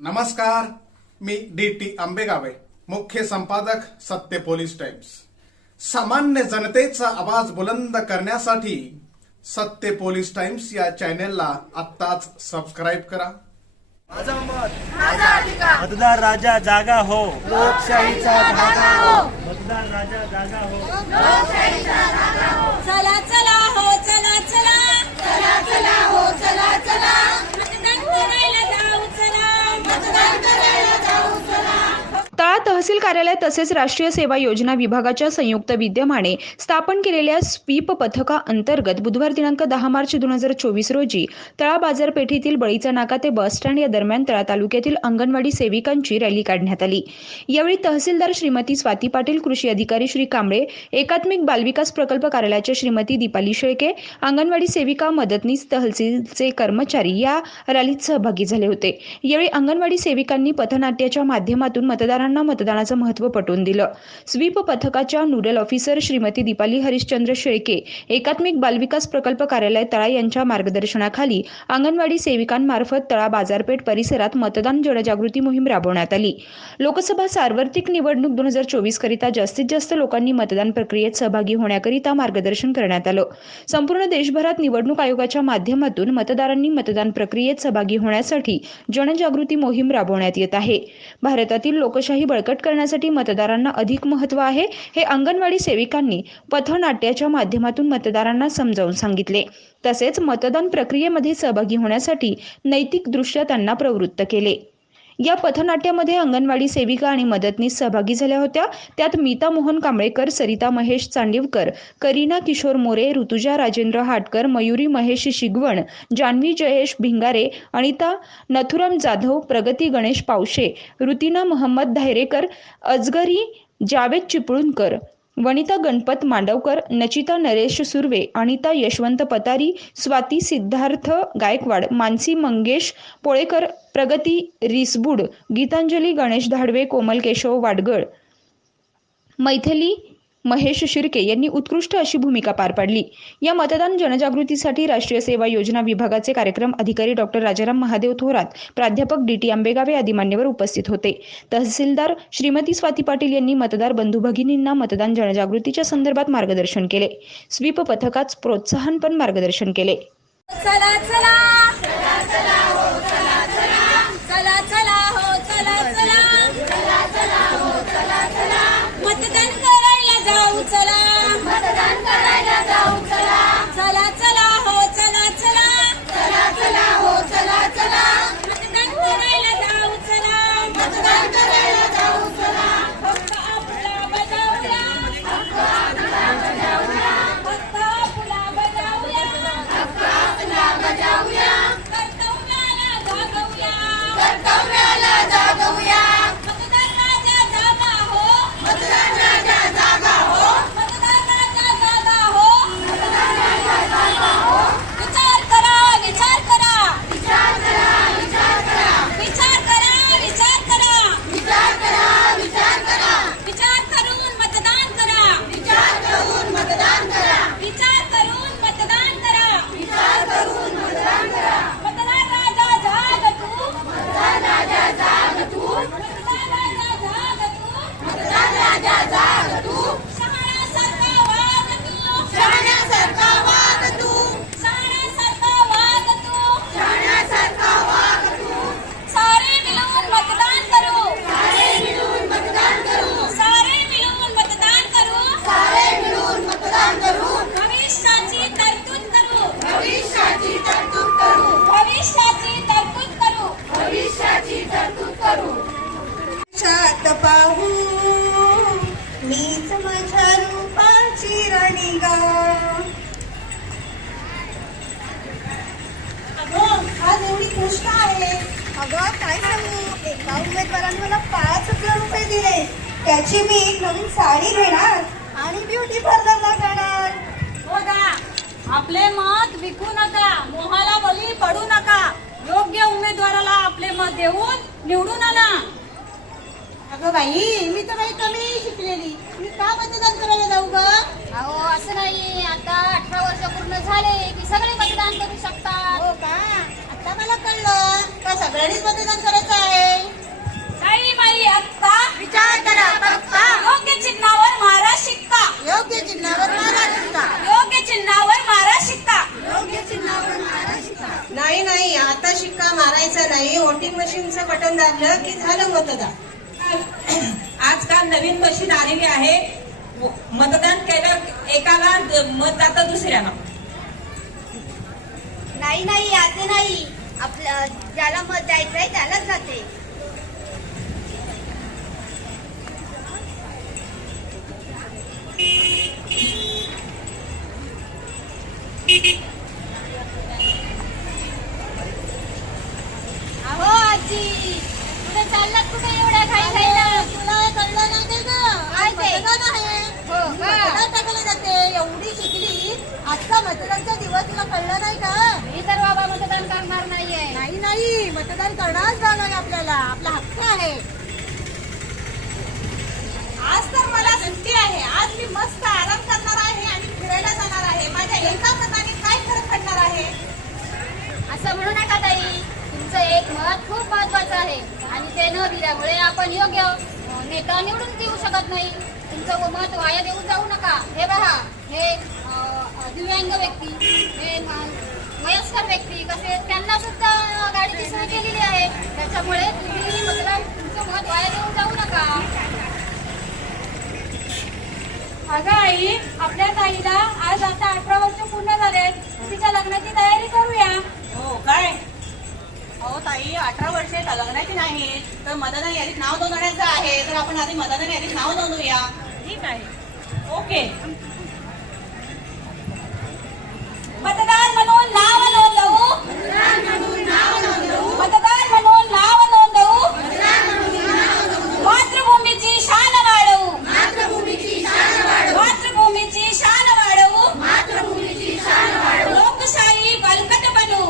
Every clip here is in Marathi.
नमस्कार मी डी टी आंबेगावे मुख्य संपादक सत्य पोलीस टाइम्स. सामान्य जनतेचा आवाज बुलंद करण्यासाठी सत्य पोलीस टाइम्स या चॅनेलला आत्ताच सबस्क्राईब करा. माझा मत मतदार राजा जागा हो. लोकशाहीचा धागा हो. मतदार राजा जागा हो. चला चला हो. चला चला चला चला. हो चला. 안 तहसील कार्यालय तसेच राष्ट्रीय सेवा योजना विभागाच्या संयुक्त विद्यमाने स्थापन केलेल्या स्वीप पथका अंतर्गत बुधवार दिनांक दहा मार्च दोन हजार चोवीस रोजी तळा बाजारपेठेतील बळीचा नाका ते बस स्टँड या दरम्यान तळा तालुक्यातील अंगणवाडी सेविकांची रॅली काढण्यात आली. यावेळी तहसीलदार श्रीमती स्वाती पाटील कृषी अधिकारी श्री कांबळे एकात्मिक बालविकास प्रकल्प कार्यालयाच्या श्रीमती दीपाली शेळके अंगणवाडी सेविका मदतनीस तहसीलचे कर्मचारी या रॅलीत सहभागी झाले होते. यावेळी अंगणवाडी सेविकांनी पथनाट्याच्या माध्यमातून मतदारांना मतदान मतदानाचं महत्त्व पटवून दिलं. स्वीप पथकाच्या नोडल ऑफिसर श्रीमती दीपाली हरिश्चंद्र शेळके एकात्मिक बालविकास प्रकल्प कार्यालय तळा यांच्या मार्गदर्शनाखाली अंगणवाडी सेविकांमार्फत तळा बाजारपेठ परिसरात मतदान जनजागृती मोहीम राबवण्यात आली. लोकसभा सार्वत्रिक निवडणूक दोन हजार चोवीस करिता जास्तीत जास्त लोकांनी मतदान प्रक्रियेत सहभागी होण्याकरिता मार्गदर्शन करण्यात आलं. संपूर्ण देशभरात निवडणूक आयोगाच्या माध्यमातून मतदारांनी मतदान प्रक्रियेत सहभागी होण्यासाठी जनजागृती मोहीम राबवण्यात येत आहे. भारतातील लोकशाही बळकट करण्यासाठी मतदारांना अधिक महत्त्व आहे हे अंगणवाडी सेविकांनी पथनाट्याच्या माध्यमातून मतदारांना समजावून सांगितले. तसेच मतदान प्रक्रियेमध्ये सहभागी होण्यासाठी नैतिकदृष्ट्या त्यांना प्रवृत्त केले. या पथनाट्यामध्ये अंगणवाडी सेविका आणि मदतनीस सहभागी झाल्या होत्या. त्यात मीता मोहन कांबळेकर सरिता महेश चांदिवकर करीना किशोर मोरे ऋतुजा राजेंद्र हाटकर मयुरी महेश शिगवण जान्हवी जयेश भिंगारे अनिता नथुराम जाधव प्रगती गणेश पावशे ऋतिना महम्मद धायरेकर अजगरी जावेद चिपळूणकर वनिता गणपत मांडवकर नचिता नरेश सुर्वे अनिता यशवंत पतारी स्वाती सिद्धार्थ गायकवाड मानसी मंगेश पोळेकर प्रगती रिसबुड गीतांजली गणेश धाडवे कोमल केशव वाडगळ. मैथिली महेश शिर्के यांनी उत्कृष्ट अशी भूमिका पार पाडली. या मतदान जनजागृतीसाठी राष्ट्रीय सेवा योजना विभागाचे कार्यक्रम अधिकारी डॉक्टर राजाराम महादेव थोरात प्राध्यापक डी टी आंबेगावे आदी मान्यवर उपस्थित होते. तहसीलदार श्रीमती स्वाती पाटील यांनी मतदार बंधू भगिनींना मतदान जनजागृतीच्या संदर्भात मार्गदर्शन केले. स्वीप पथकात प्रोत्साहनपर मार्गदर्शन केले. चला चला चला! कृष्ण आहे. अगं काय सांगू? एका उमेदवाराने मला पाच हजार रुपये दिले. त्याची मी एक नवीन साडी घेणार आणि ब्युटी पार्लरला जाणार. हो दा. आपले मत विकू नका. मोहाला बली पडू नका. योग्य उमेदवाराला आपले मत देऊन निवडून आणा. अगं बाई मी तर बाई कमी शिकलेली. मी का मतदान करायला जाऊ ग? अहो असं नाही. आता अठरा वर्ष पूर्ण झाले की सगळे मतदान करू शकतात आम्हाला कळलं का सगळ्यांनीच मतदान करायचं आहे? आता शिक्का मारायचा नाही. वोटिंग मशीनचं बटन दाबलं की झालं मतदान. आजकाल नवीन मशीन आलेली आहे. मतदान केलं एकाला मत जातं दुसऱ्याला. नाही नाही आता नाही. आपलं ज्याला मत द्यायचंय त्यालाच जाते. अहो आजी कुठे चाललात कुठे एवढ्या घाई घाईला? तुला कळलं नाही ते काय ते? हो का टाकलं जाते. एवढी शिकली. आजचा मतदानचा दिवस तुला कळलं नाही का मी तर बाबा मतदान करणार नाहीये. नाही नाही. मतदान करणारच जाणार आपल्याला. आपला हक्क आहे. आज तर मला सुट्टी आहे. आज मी मस्त आराम करणार आहे आणि फिरायला जाणार आहे. माझ्या एका मताने काय फरक पडणार आहे? असं म्हणू नका ताई. तुमचं एक मत खूप महत्वाचं आहे. आणि ते न दिल्यामुळे आपण योग्य नेता निवडून देऊ शकत नाही. तुमचं मत वाया देऊन जाऊ नका. हे बघा. हे दिव्यांग व्यक्ती. व्यक्ती कसे त्यांना सुद्धा गाडीची सोय केलेली आहे. त्याच्यामुळे तुम्ही मतदान तुमचं मत वाया देऊन जाऊ नका. अगं आई आपल्या ताईला आज आता अठरा वर्ष पूर्ण झालेत. तिच्या लग्नाची तयारी करूया. हो काय? हो ताई अठरा वर्षे लग्नाची नाही. तर मतदान यादीत नाव नोंदवण्याचं आहे. तर आपण आधी मतदान यादीत नाव नोंदवूया. ठीक आहे. ओके. मतदार म्हणून नाव नोंदवू मतदार म्हणून नाव नोंदवू मातृभूमीची शान वाढवू मातृभूमीची शान वाढवू लोकशाही बलकट बनू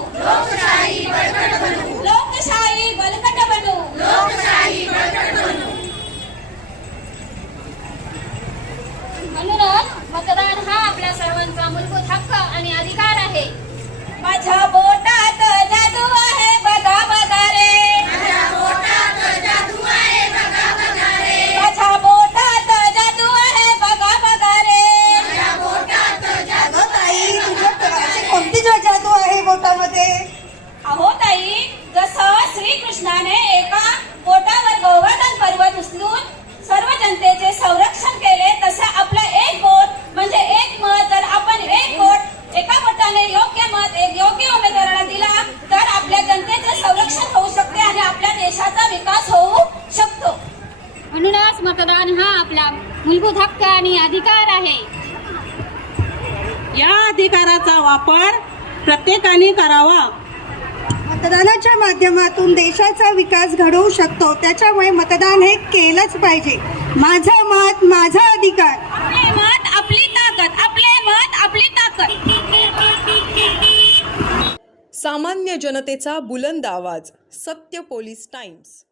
लोकशाही बलकट बनू म्हणूनच मतदान हा आपल्या सर्वांचा मूलभूत हक्क आणि अधिकार आहे माझ्या मतदान हा आपला मूलभूत हक्क आणि अधिकार आहे. या अधिकाराचा वापर प्रत्येकाने करावा. मतदानाच्या माध्यमातून देशाचा विकास घडवू शकतो त्याच्यामुळे मतदान हे केलंच पाहिजे. माझं मत माझा अधिकार. आपले मत आपली ताकद आपले मत आपली ताकद. सामान्य जनतेचा बुलंद आवाज सत्य पोलीस टाइम्स.